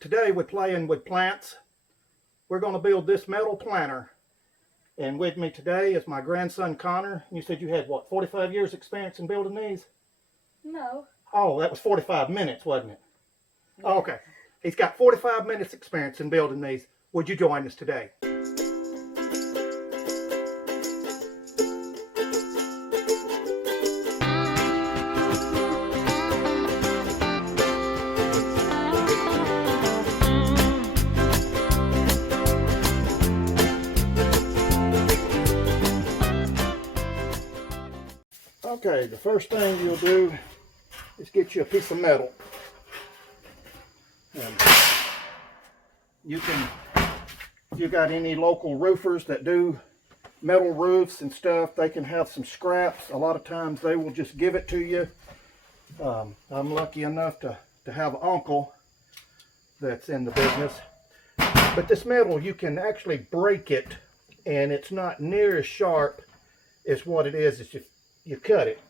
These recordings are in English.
Today we're playing with plants. We're going to build this metal planter. And with me today is my grandson Connor. You said you had what, 45 years experience in building these? No. Oh, that was 45 minutes, wasn't it? Yeah. Oh, okay. He's got 45 minutes experience in building these. Would you join us today? Okay, the first thing you'll do is get you a piece of metal. And if you got any local roofers that do metal roofs and stuff, they can have some scraps. A lot of times they will just give it to you. I'm lucky enough to have an uncle that's in the business. But this metal, you can actually break it, and it's not near as sharp as what it is if you cut it.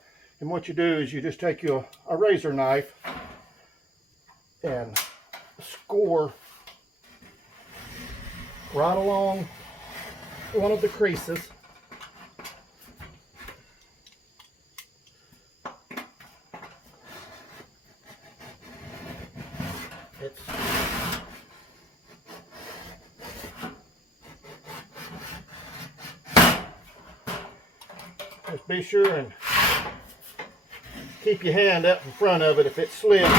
And what you do is you just take a razor knife and score right along one of the creases. Just be sure and keep your hand up in front of it. If it slips,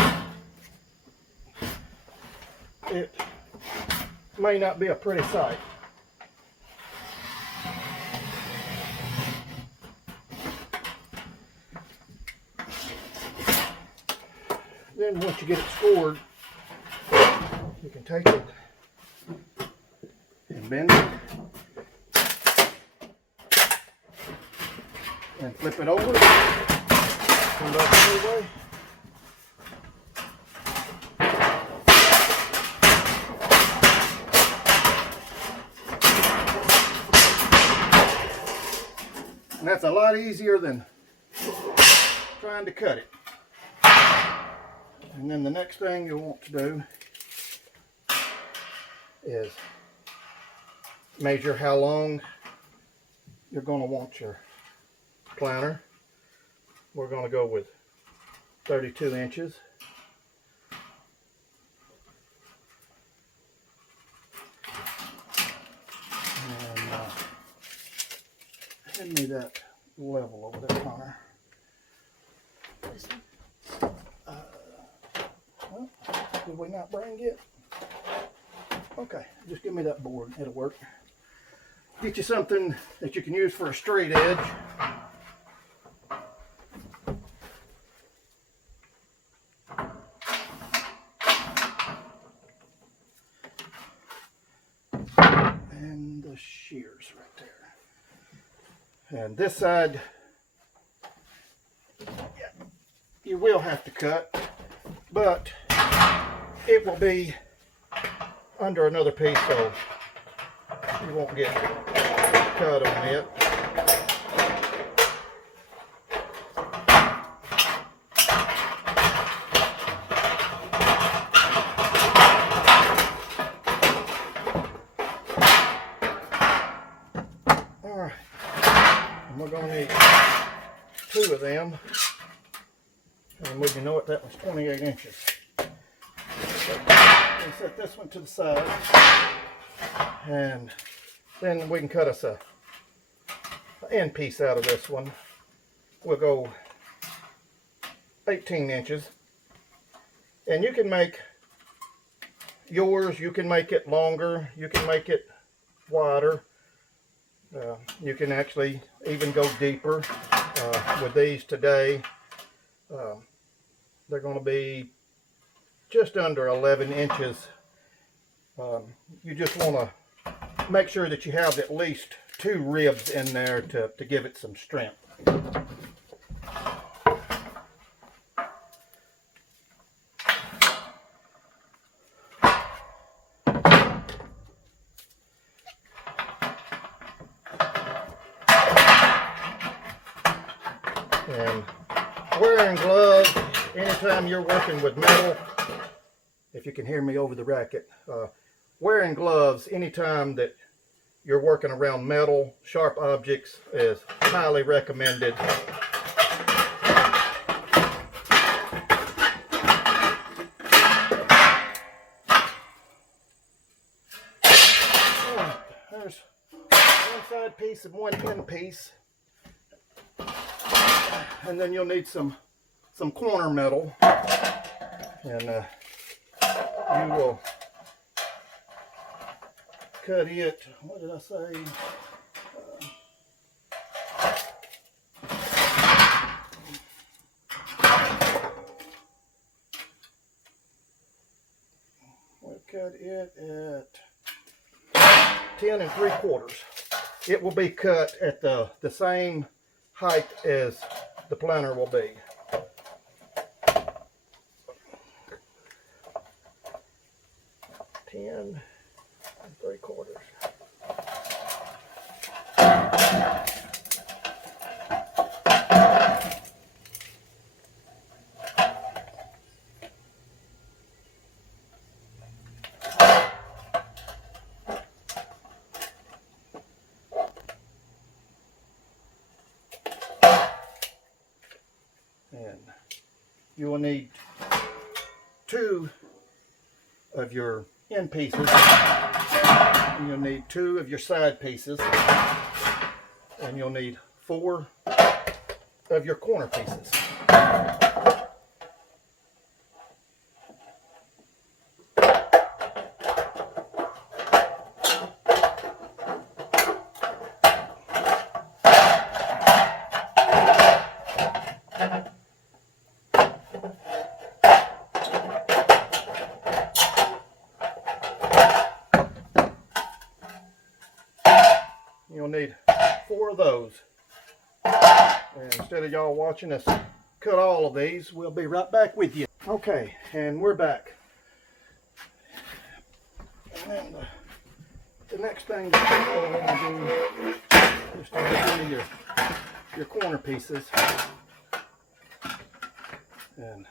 it may not be a pretty sight. Then once you get it scored, you can take it and bend it and flip it over. Come back the other way. And that's a lot easier than trying to cut it. And then the next thing you'll want to do is measure how long you're going to want your planter. We're going to go with 32 inches. And hand me that level over there, Connor. Well, did we not bring it? Okay, just give me that board. It'll work. Get you something that you can use for a straight edge. And the shears right there. And this side, you will have to cut, but it will be under another piece, so you won't get cut on it. Alright, and we're going to need 2 of them. And would you know it, that was 28 inches. So, we'll set this one to the side, and then we can cut us an end piece out of this one. We'll go 18 inches. And you can make yours, you can make it longer, you can make it wider. You can actually even go deeper with these today. They're going to be just under 11 inches. You just want to make sure that you have at least 2 ribs in there to give it some strength. And wearing gloves anytime you're working with metal if you can hear me over the racket. Wearing gloves anytime that you're working around metal, sharp objects is highly recommended. There's one side piece and one end piece. And then you'll need some corner metal. And you will cut it, what did I say? We'll cut it at 10 3/4. It will be cut at the same height as the planter will be. Ten 3/4. And you will need 2 of your end pieces, and you'll need 2 of your side pieces, and you'll need 4 of your corner pieces. You'll need 4 of those. And instead of y'all watching us cut all of these, we'll be right back with you. Okay, and we're back. And then the next thing that you're going to do is to get into your corner pieces. And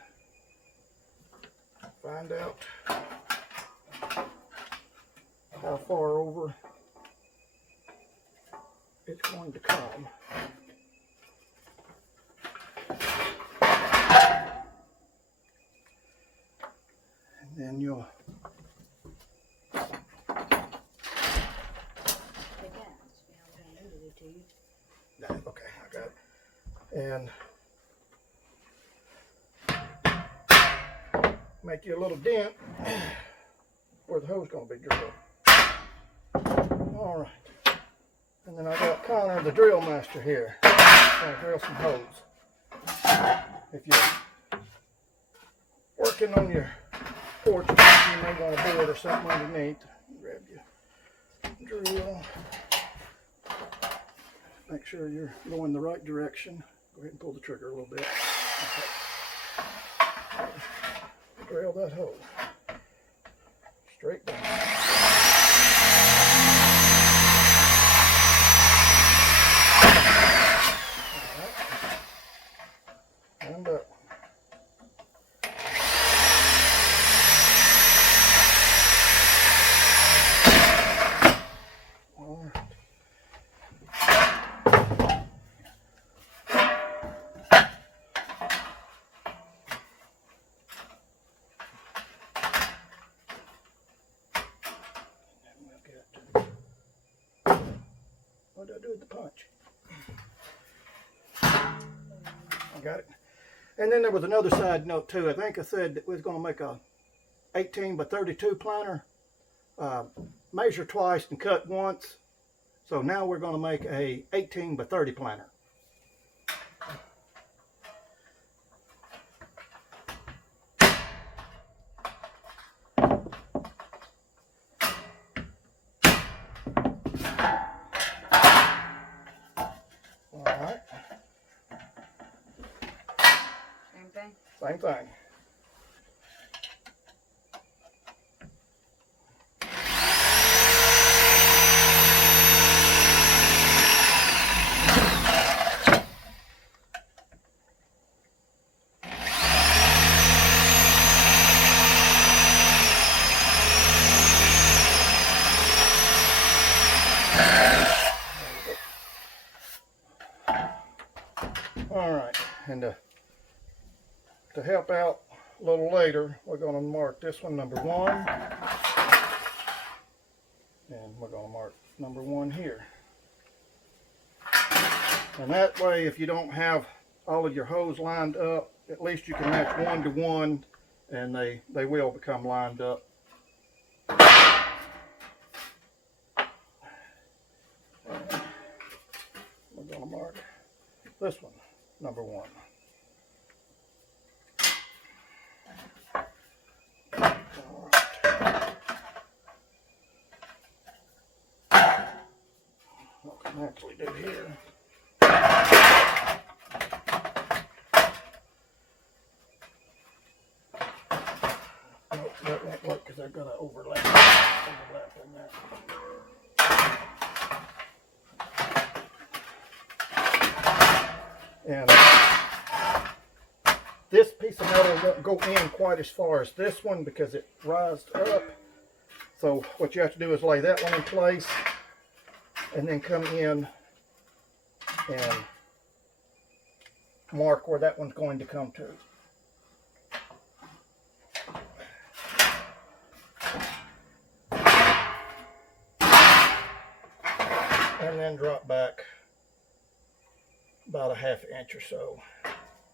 find out how far over it's going to come. And then you'll okay, I got it. And make you a little dent where the hole's going to be drilled. All right. And then I got Connor, the drill master here. I'll drill some holes. If you're working on your porch, you may want a board or something underneath. Grab your drill. Make sure you're going the right direction. Go ahead and pull the trigger a little bit. Okay. Drill that hole. Straight down. And up. All right. What did I do with the punch? I got it. And then there was another side note too. I think I said that we was going to make a 18 by 32 planter. Measure twice and cut once. So now we're going to make a 18 by 30 planter. All right. Same thing. And to help out a little later, we're going to mark this one number 1. And we're going to mark number 1 here. And that way, if you don't have all of your holes lined up, at least you can match 1 to 1, and they will become lined up. We're going to mark this one, number 1. What I can actually do here. Nope, that won't work because I've got to overlap in there. And this piece of metal won't go in quite as far as this one because it rised up. So what you have to do is lay that one in place and then come in and mark where that one's going to come to. And then drop back about a ½ inch or so,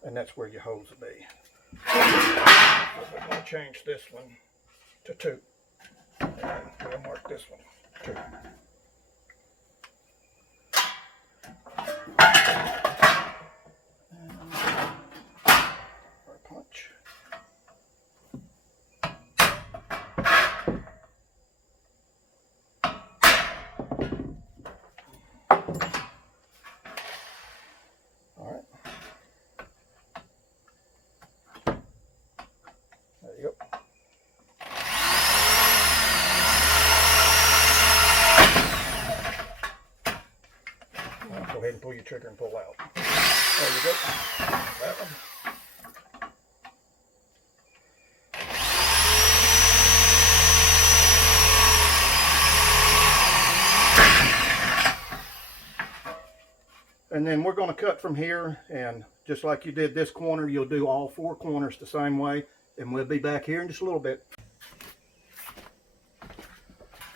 and that's where your hose will be. So we're going to change this one to 2, and we'll mark this one 2. For a punch. Go ahead and pull your trigger and pull out. There you go. That one. And then we're going to cut from here, and just like you did this corner, you'll do all 4 corners the same way, and we'll be back here in just a little bit.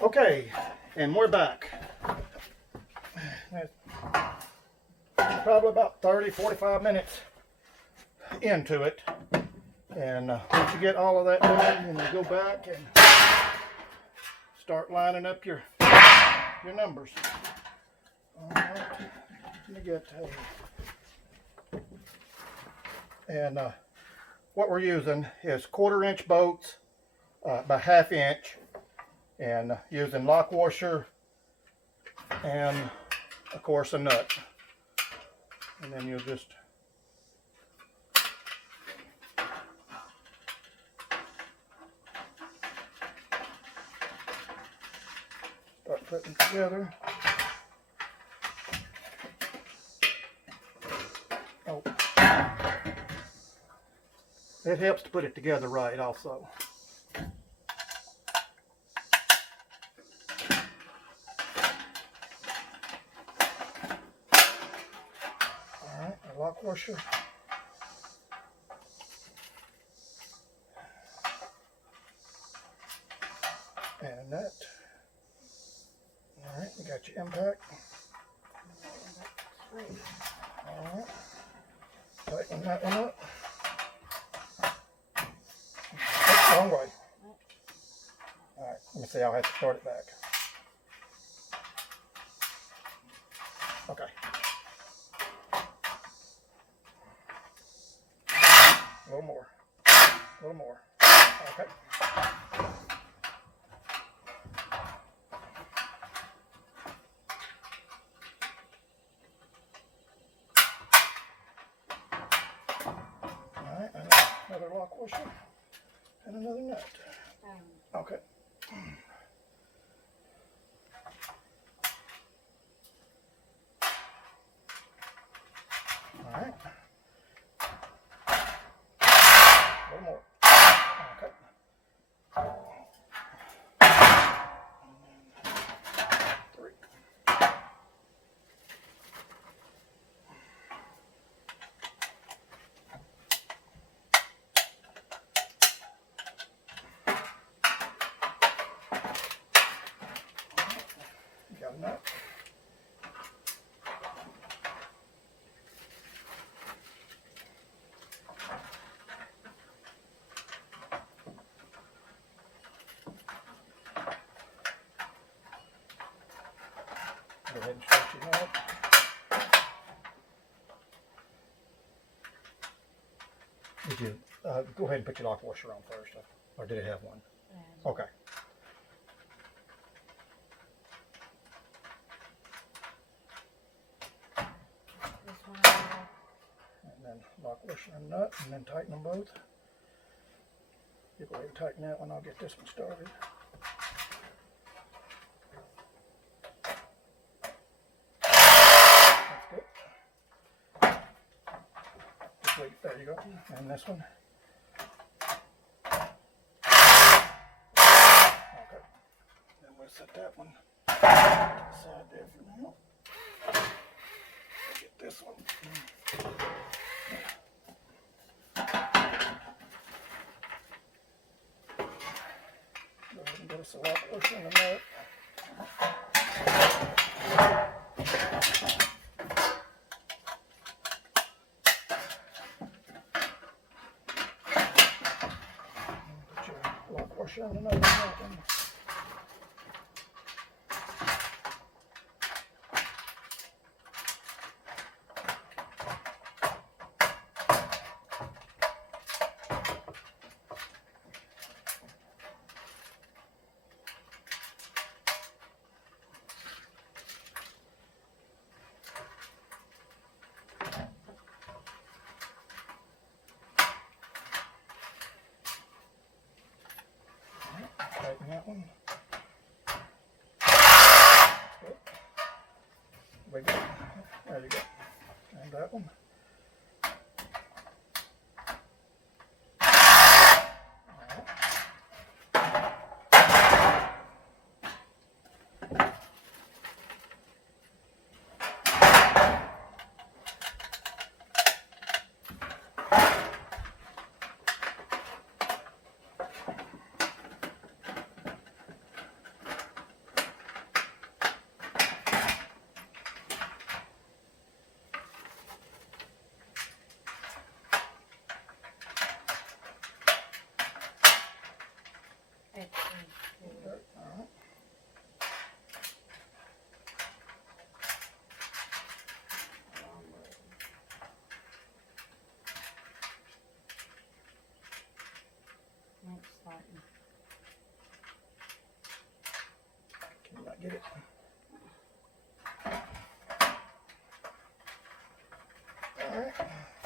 Okay, and we're back. Probably about 30-45 minutes into it, and once you get all of that done, and you go back and start lining up your numbers. All right, let me get and what we're using is 1/4 inch bolts by ½ inch, and using lock washer and of course a nut. And then you'll just start putting it together. Oh, it helps to put it together right also. Lock washer. And that. Alright, you got your impact. Alright. Tighten that one up. That's wrong way. Alright, let me see, I'll have to start it back. Okay. A little more. A little more. Okay. All right, another lock washer and another nut. Okay. All right. A little more. Okay. 3. You know, did you go ahead and put your lock washer on first, or did it have one? Okay. This one. And then lock washer and nut, and then tighten them both. You go ahead and tighten that one. I'll get this one started. That's good. Just wait. There you go. And this one. Okay. Then we'll set that one aside there for now. Get this one. Go ahead and get us a lock washer and a nut. Put your lock washer and a nut on that one. Tighten that one. Good. Wiggle. There you go. And that one. Can you not get it? Alright,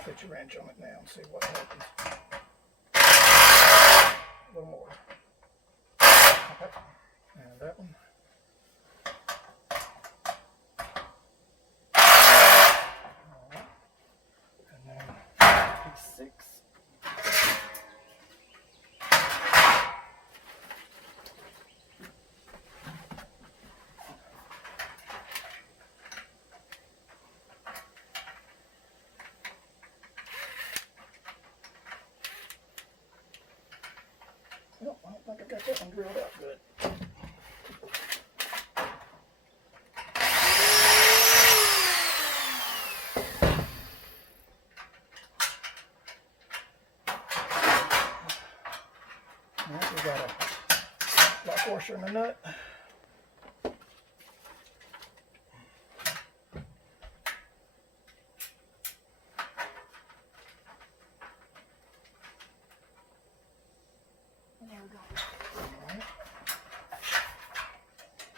put your wrench on it now and see what happens. A little more. Okay. And that one. Alright. And then piece 6. Nope, I don't think I got that one drilled out good. Alright, we got a lock washer and a nut. There we go. Alright.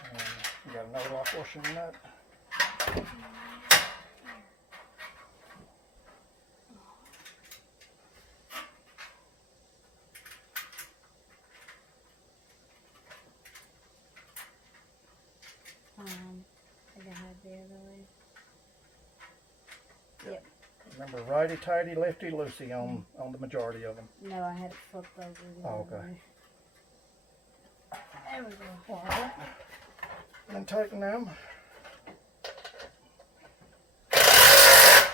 And we got another lock washer and nut. I think I had the other way. Yep. Yep. Remember, righty tighty, lefty loosey on the majority of them. No, I had it flipped over the Oh, other okay. way. There we go. Alright. And then tighten them. Alright.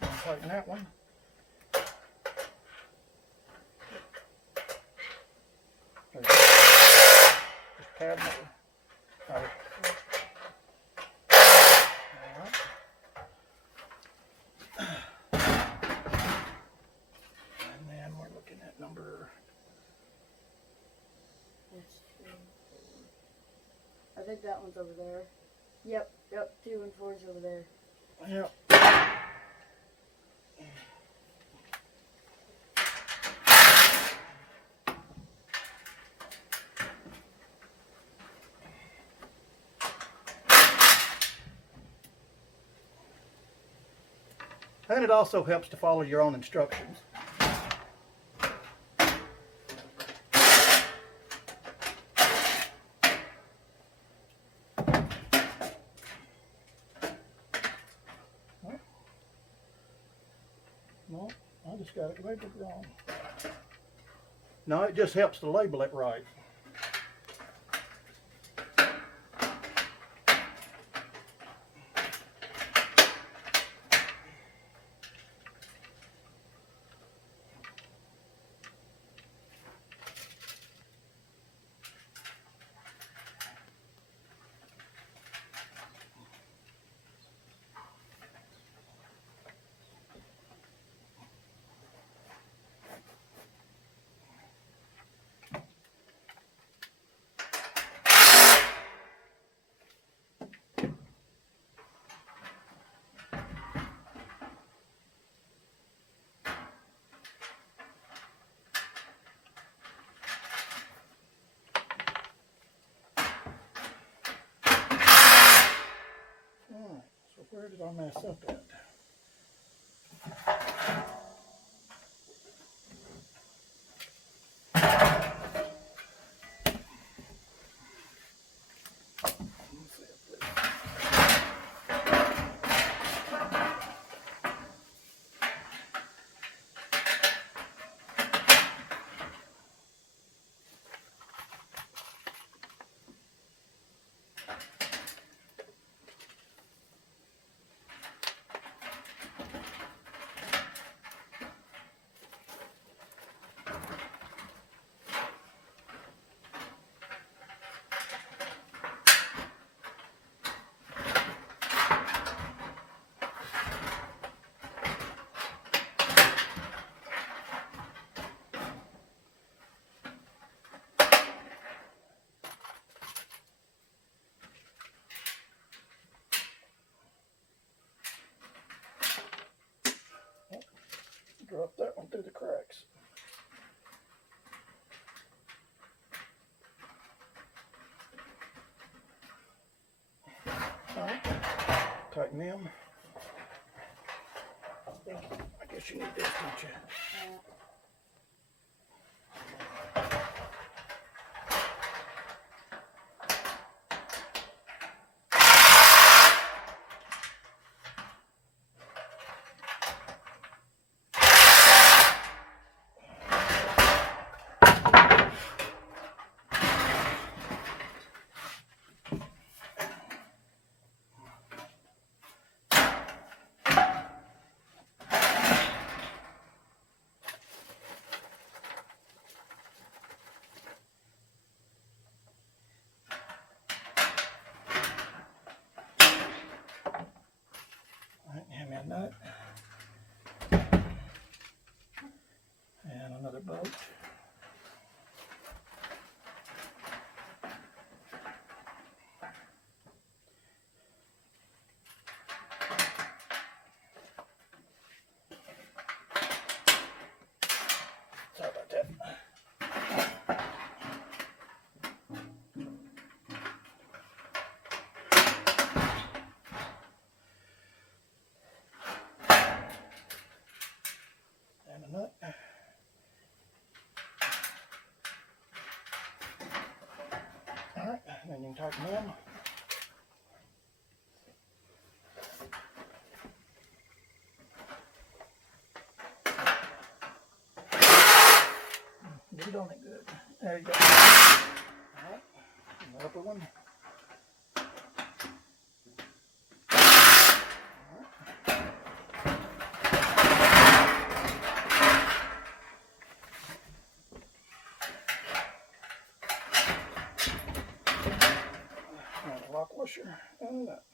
And tighten that one. There you go. Just pad them over. Alright. Alright. And then we're looking at number. I think that one's over there. Yep, 2 and 4's over there. Yep. And it also helps to follow your own instructions. No, I just got it labeled wrong. No, it just helps to label it right. Alright, so where did I mess up at? Drop that one through the cracks. Alright, tighten them. I guess you need this, don't you? Yeah. Alright, hand me a nut. And another bolt. Sorry about that. And a nut. Alright, then you can tighten them. Get it on it good. There you go. Alright, the upper one. And a lock washer and a nut.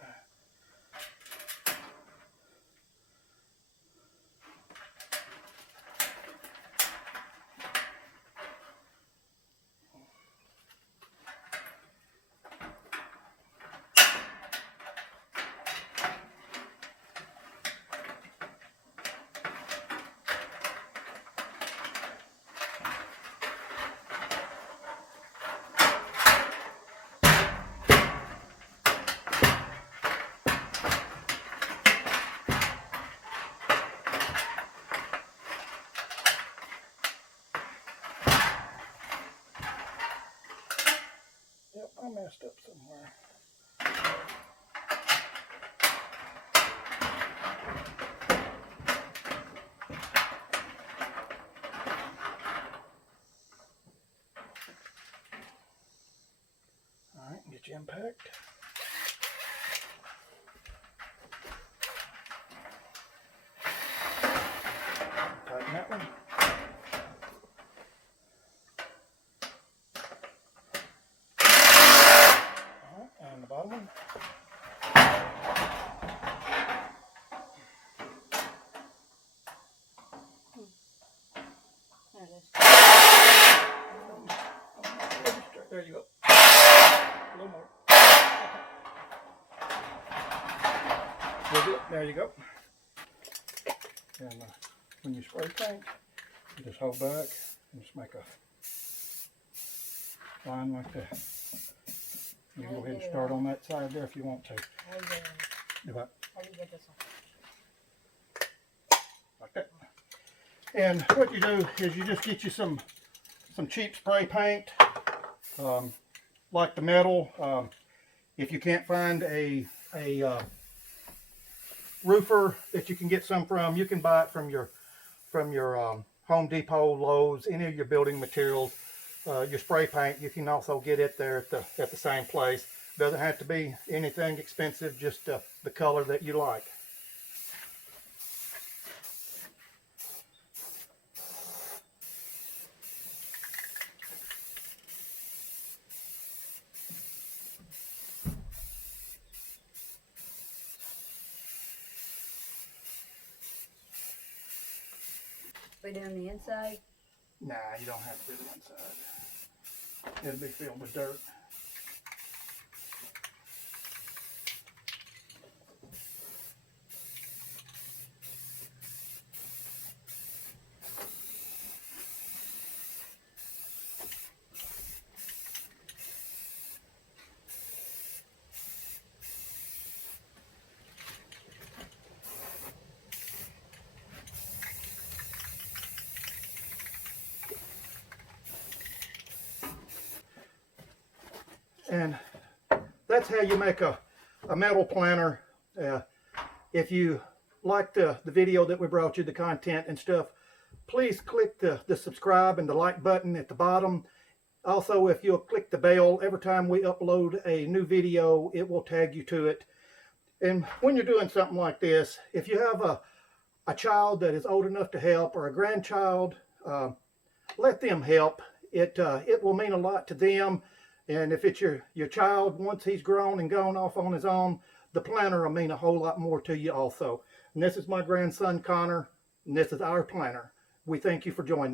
messed up somewhere. All right, get you impact. Tighten that one. All right, and the bottom one. There it is. There you go. A little more. There you go. And when you spray paint, you just hold back and just make a line like that. You can go ahead and start on that side there if you want to. How you doing? Do that How do you get this one? like that. And what you do is you just get you some cheap spray paint, like the metal. If you can't find a roofer that you can get some from, you can buy it from your Home Depot, Lowe's, any of your building materials. Your spray paint, you can also get it there at the same place. Doesn't have to be anything expensive, just the color that you like. Way down the inside. Nah, you don't have to do the inside. It'll be filled with dirt. And that's how you make a metal planter. If you like the video that we brought you, the content and stuff, please click the subscribe and the like button at the bottom. Also, if you'll click the bell, every time we upload a new video, it will tag you to it. And when you're doing something like this, if you have a child that is old enough to help, or a grandchild, let them help. It will mean a lot to them. And if it's your child, once he's grown and gone off on his own, the planter will mean a whole lot more to you also. And this is my grandson, Connor, and this is our planter. We thank you for joining us.